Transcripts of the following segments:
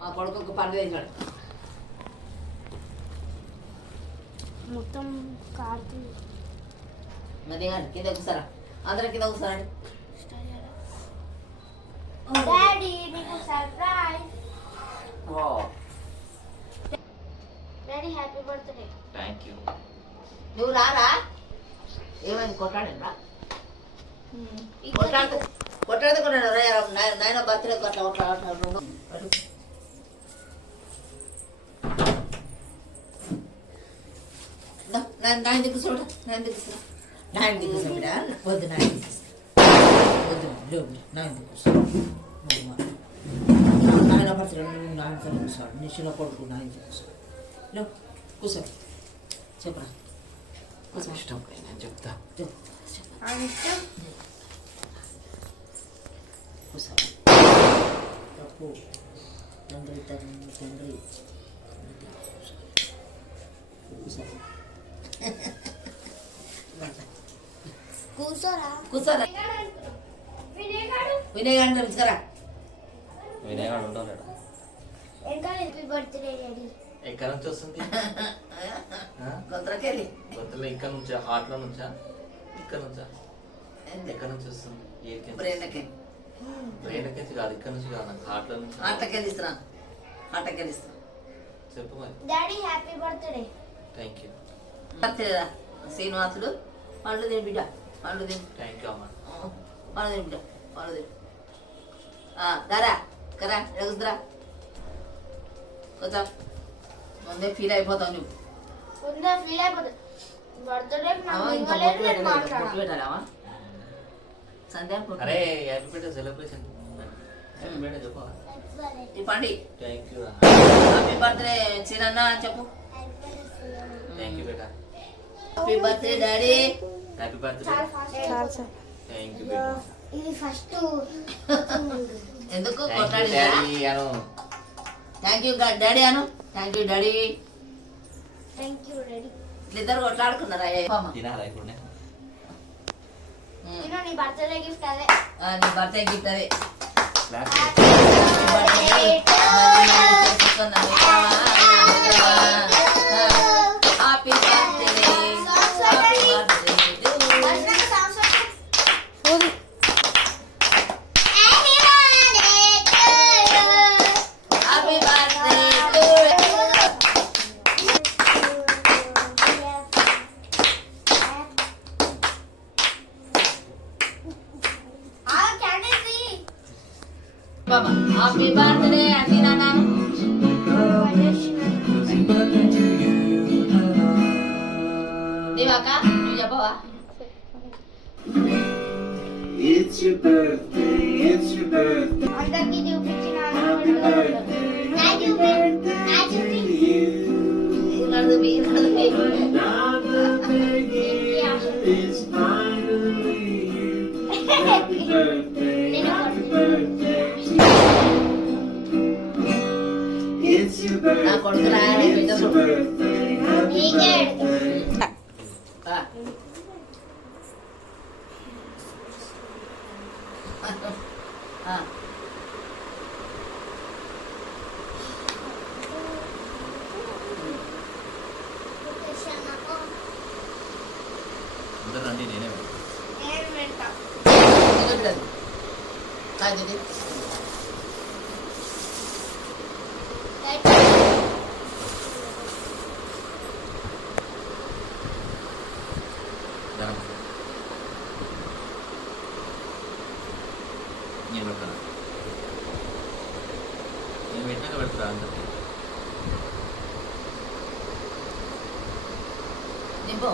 మా కొడుకు ఒక పని చేశాడు మొత్తం కారుతుంది. మరి కింద కూర్చారా అందరం కింద కూర్చోండి. డాడీ మీకు surprise. Daddy happy birthday. Thank you. నువ్వు రారా ఏమైంది కొట్టాడరా కొట్టాడితే కొట్టాడు నాయన బర్త్డే అట్లా కొట్లాడు నాయన దిక్కుసోడా నాయన దిక్కుసా నాయన దిక్కుసా బిడ్డ వద్దు నాయన దిక్కుసా వద్దు లేవు నాయన దిక్కుసా నాయన బర్త్డే నాయనతో కూర్చోడు నీ చిన్న కొడుకు నాయన దిక్కుసా లేవు కూర్చో చెప్పరా కూర్చో ఇష్టం నేను చెప్తా. కూర్చో తప్పు తండ్రి తండ్రి తండ్రి కూర్చో కూర్చోరా. కూర్చోరా వినయ్ గారిని పిలుచుకరా. వినయగాడు ఉంటాడు. Happy birthday daddy. ఎక్కడి నుంచి వస్తుంది? గొంతులకెళ్ళి గొంతులో ఇక్కడ నుంచా హార్ట్లో నుంచా ఇక్కడ నుంచా ఎక్కడి నుంచి వస్తుంది? బ్రెయిన్లకి బ్రెయిన్ నుంచి కాదు ఇక్కడ నుంచి కాదు నాకు హార్ట్లో నుంచి. ఆటకెళ్ళి ఇస్తున్నాను ఆటకెళ్ళి ఇస్తున్నాను. చెప్పు మరి. Daddy happy birthday. Thank you. బర్త్డేరా శ్రీనివాసుడు పండ్లు తిని బిడ్డ పండ్లు తిని థ్యాంక్ యూ అమ్మ. పండ్లు తిని బిడ్డ పండ్లు తిని దారా కరా ఎగుద్దురా కొంచెం ముందే ఫీల్ అయిపోతావు నువ్వు. ఉందా ఫీల్ అయిపోతుంది. బర్త్డే నాకు ఇవ్వలేదు నేను మాట్లాడాను. పెట్టాలా సంధ్య అరే happy birthday celebration. Happy birthday చెప్పు. ఈ పండి థ్యాంక్ యూ. హ్యాపీ బర్త్డే చిన్న చెప్పు. థ్యాంక్ యూ బేటా. Happy birthday daddy. Happy birthday. Thank you బేటా. ఇది ఫస్ట్ ఎందుకు థ్యాంక్ యూ కొట్టాడు డాడీ అను. థ్యాంక్ యూ డాడీ అను. Thank you daddy. Thank you daddy. ఇద్దరు కొట్లాడుకున్నారా తినాలా ఇప్పుడు? నేను నీ బర్త్డే గిఫ్ట్ అదే. నీ బర్త్డే గిఫ్ట్ అదే. హ్యాపీ బర్త్డే బాబా హ్యాపీ బర్త్డే అని నాన్న దేవాక నువ్వు చెప్పవా? It's your birthday, it's your birthday. అందరికీ చూపించిన Happy birthday, happy birthday to you. Another Another year is finally here. Happy birthday, happy birthday to you. It's your birthday, it's your birthday, happy birthday. అందరూ రండి నేనే నేను వెంట ధనం నేను పెడతాను. నేను పెట్టాక పెడతారా అందరికి? నింపో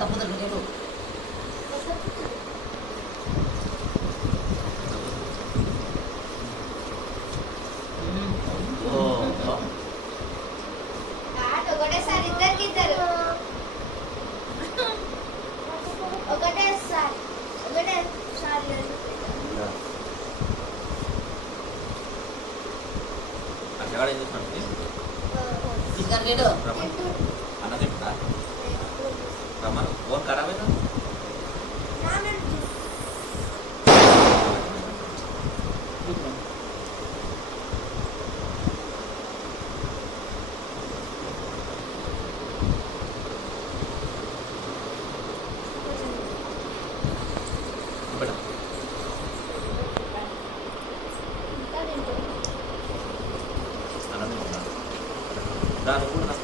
తప్పదు నేను ఒకటేసారి ఇద్దరికి ఇద్దరు ఒకటేసారి అక్కడ ఏం చేస్తున్నాడు? చికెన్ రేటు అన్న తింటా రమ్మను ఫోన్ ఖరాబ్ అయినా ఇప్పుడు అన్నం తింటున్నా. దాని కూడా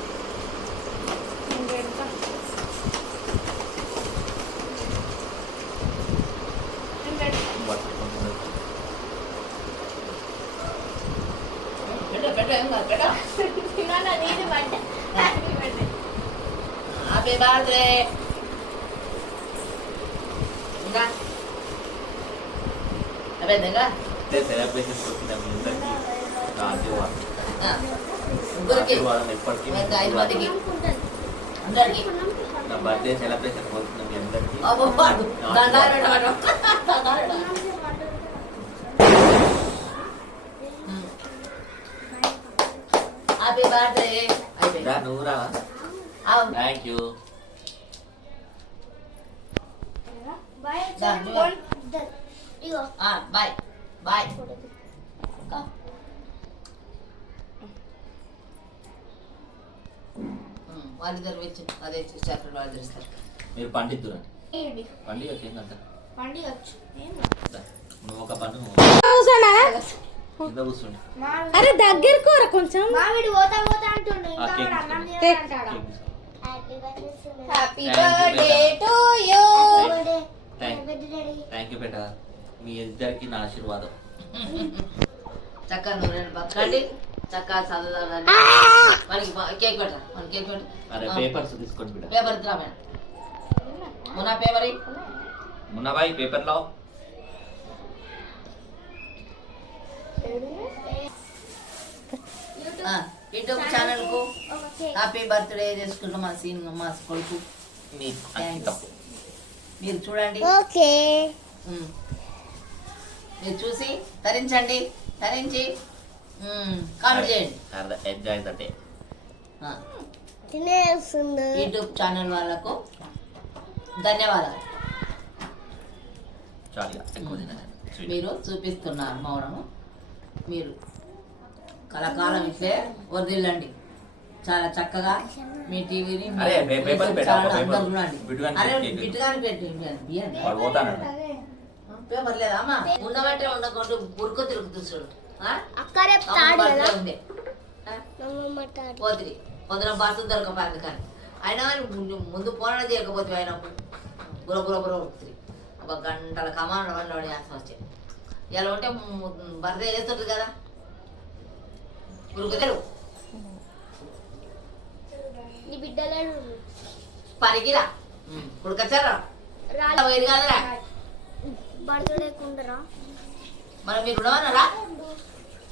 పెట్ట ఏం కాదు పెట్ట నీది birthday happy birthday happy birthday ఇంకా అయిపోయిందిగా సెలబ్రేషన్ వచ్చిన మీ అందరికీ నా ఆశీర్వాదం ముగ్గురికి ఆశీర్వాదం ఎప్పటికీ ఇంకా 5 మందికి అందరికి నా బర్త్డే సెలబ్రేషన్ అవుతున్న మీ అందరికీ హ్యాపీ బర్త్డే అయిపోయింది నువ్వు రా అవును థ్యాంక్ యూ బాయ్ దా, నువ్వు. ఇగో బాయ్ బాయ్ వాళ్ళిద్దరు వచ్చి అదే చాప్టర్ వాళ్ళు తెలుస్తారు మీరు పండిద్దురా ఏంటి పండుగ వచ్చిందంట పండుగ వచ్చు నువ్వు ఒక పండుగ కింద కూర్చోండి అరే దగ్గరకు రా కొంచెం. మామిడి పోతా పోతా అంటుండు ఇంకా కేక్ వాడు అన్నం తీసుకో. తినాలంటాడా కేక్ తీసుకో. Happy Thank you, birthday to you thank you బేటా మీ ఇద్దరికి నా ఆశీర్వాదం చక్కగా నూనె పక్కండి చక్కగా చదవాలండి మనకి కేక్ పెట్ట మన కేక్ పెట్ట అరే పేపర్స్ తీసుకోండి బిడ్డ పేపర్ ఇద్దాం మున్నా పేపర్ మున్నాబాయి పేపర్ లావు యూట్యూబ్ ఛానల్ కు హ్యాపీ బర్త్డే చేసుకుంటాం మా సీన్ మా కొడుకు నీకు Thanks. తప్పు మీరు చూడండి ఓకే ఉమ్. మీరు చూసి తరించండి తరించి కామెంట్ చేయండి ఎంజాయ్ ద డే ఆ, తినేస్తుంది యూట్యూబ్ ఛానల్ వాళ్ళకు ధన్యవాదాలు చాలా ఎక్కువ తినాలి. Sweet. మీరు చూపిస్తున్నారు మౌనము మీరు కలకాలం ఇట్లే వదిలండి చాలా చక్కగా మీ టీవీని అరే, పేపర్ పెట్టు, పేపర్. బిట్టుగాని అరే కేక్. బిట్టుగాని పెట్టి బియ్యండి వాడు పోతాను పేపర్ లేదా అమ్మా ఉండబట్టే ఉండకుండా ఉరుకు తిరుగుతూ చూడు ఆ? అక్క రేపు అమ్మ తాడు బర్త్డే కదా ఉంది ఆ? నమ్మమ్మ తాడు పోతుంది పొద్దున బస్సు దొరకపోయింది కానీ అయినా కానీ ముందు పోరాడ చేయకపోతే ఆయన బుర బుర బుర ఉరుకుతుంది ఒక గంటల కమాన వండి వేస్తాం వచ్చి ఇలా ఉంటే భర్త చేస్తుంటుంది కదా ఉరుకుతాడు నీ బిడ్డలేడు పనికిరా ఉడకచ్చారా రాలే పోయేది కాదురా బర్త్డే కుండరా మరి మీరు ఉండవన్నారా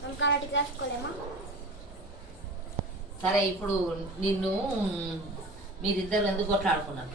మనం కరాటి క్లాసుకోలేమా సరే ఇప్పుడు నిన్ను మీరిద్దరు ఎందుకు కొట్లాడుకున్నారు